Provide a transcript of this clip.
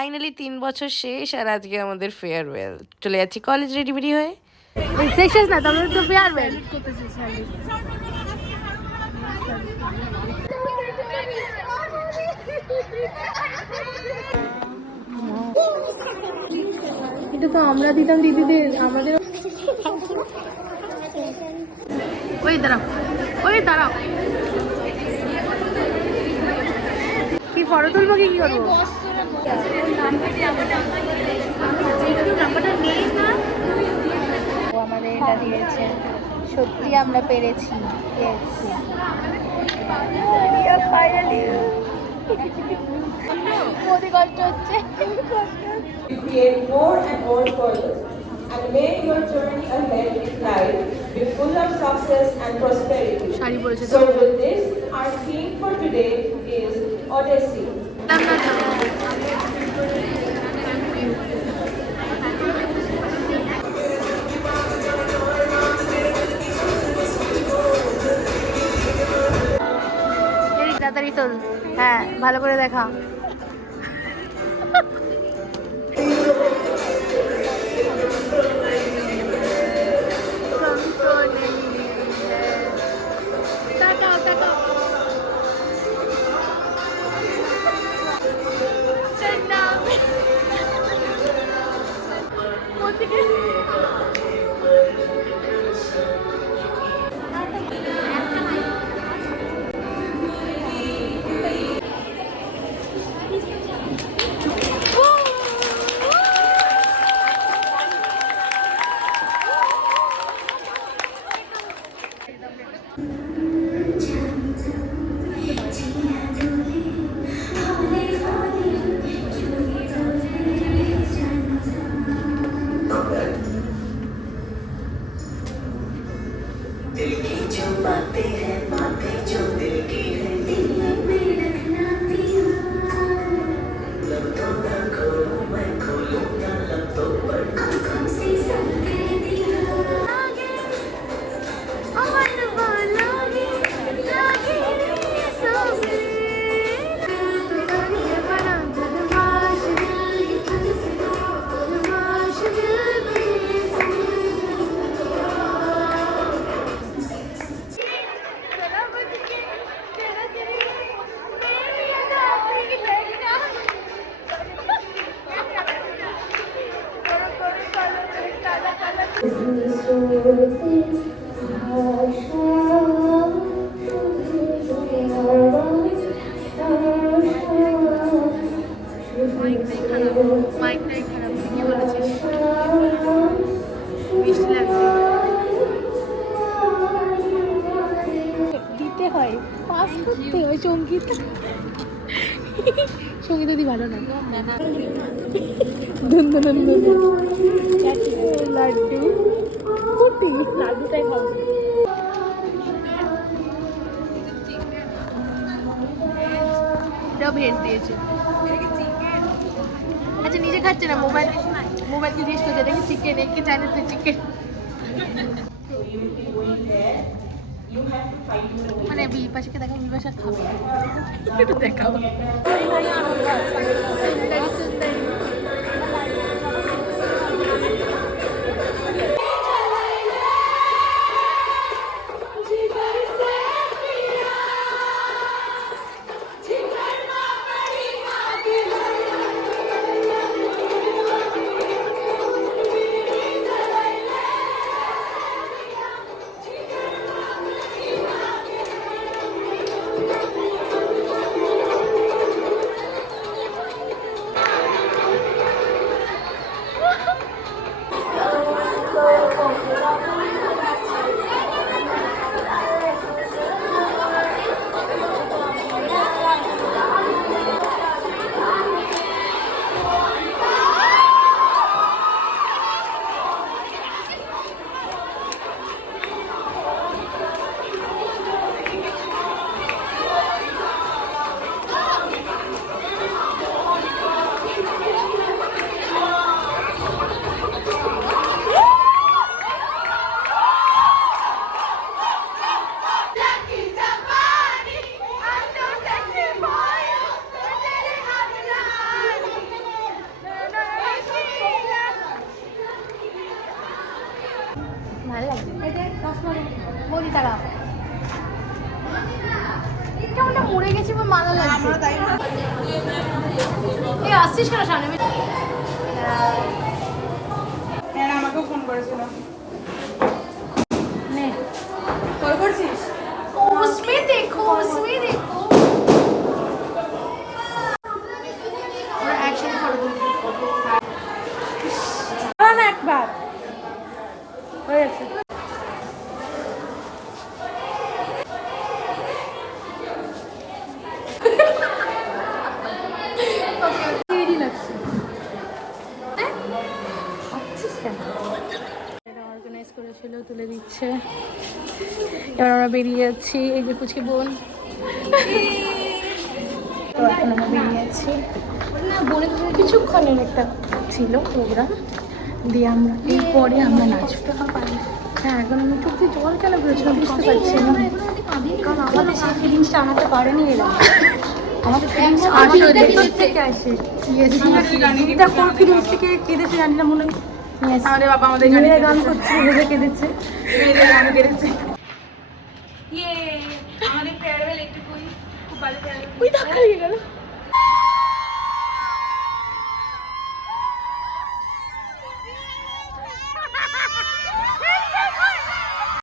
Finally 3 বছর শেষ আর আজকে আমাদের ফেয়ারওয়েল। চলে যাচ্ছি কলেজ রেডি হয়ে। শেষ না তাহলে তো ফেয়ারওয়েল এটা তো আমরা দিতাম দিদিদের আমাদের। ওই দাঁড়াও কি ফটো তুলবো কি করবো? আমাদের এটা দিয়েছে, সত্যি আমরা পেরেছি। কষ্ট হচ্ছে। Create more and more for you, and may your journey ahead in life be full of success and prosperity. So with this, our theme for today is Odyssey. তাড়াতাড়ি তোল, হ্যাঁ ভালো করে দেখা। दिल की जो बातें हैं, बातें जो दिल की हैं, दिल में रखना पिया। लब तो ना खोलूं मैं, खोलूंगा लबों पर, आँखों से सब कह दिया। মাইকটাই খারাপ, কি বলেছিস? মিষ্টি লাগছে দিতে হয়, পাস করতে হয়। সঙ্গীতা দি ভালো না। লাড্ডু লাড্ডুটাই খাবো। এটাও ভেজ দিয়েছে। আচ্ছা নিজে খাচ্ছে না, মোবাইলকে জিজ্ঞেস করছে এটা কি চিকেন, এর কি জানিস তুই চিকেন? মানে বিপাশাকে দেখা, বিপাশা খাবে, একটু দেখাবো। ভালো লাগছে বৌদি তারা কেমনটা মরে গেছি বা মালা লাগছে আমরা তাই এই আসছিস কেন সামনে হ্যাঁ আমাকেও ফোন করেছিল নে কল করছিস उसमें देखो और एक्शन कर दो না একবার হয়ে গেছে দেরি লাগছে এটা অর্গানাইজ করেছিল তুলে দিচ্ছে এবার আমরা বেরিয়ে যাচ্ছি এই যে পুচকি বোন তো এখন আমরা বেরিয়ে যাচ্ছি কিছুক্ষণের একটা ছিল প্রোগ্রাম দিয়ে আমরা এরপরে আমরা নাচবো হ্যাঁ এখন আমি চোখ দিয়ে জল কেন বেরোচ্ছিলাম বুঝতে পারছি না কারণ আমাদের সেই ফিলিংসটা আনাতে পারেনি এরা আমাদের ফিলিংস আসলে থেকে আসে এটা কোন ফিলিংস থেকে কেঁদেছে জানি না মনে হয় আমাদের বাবা আমাদের গান করছে ভেবে কেঁদেছে মেয়েদের গান কেটেছে আমাদের ফেয়ারওয়েল একটু খুব ভালো ফেয়ারওয়েল ওই ধাক্কা লেগে গেল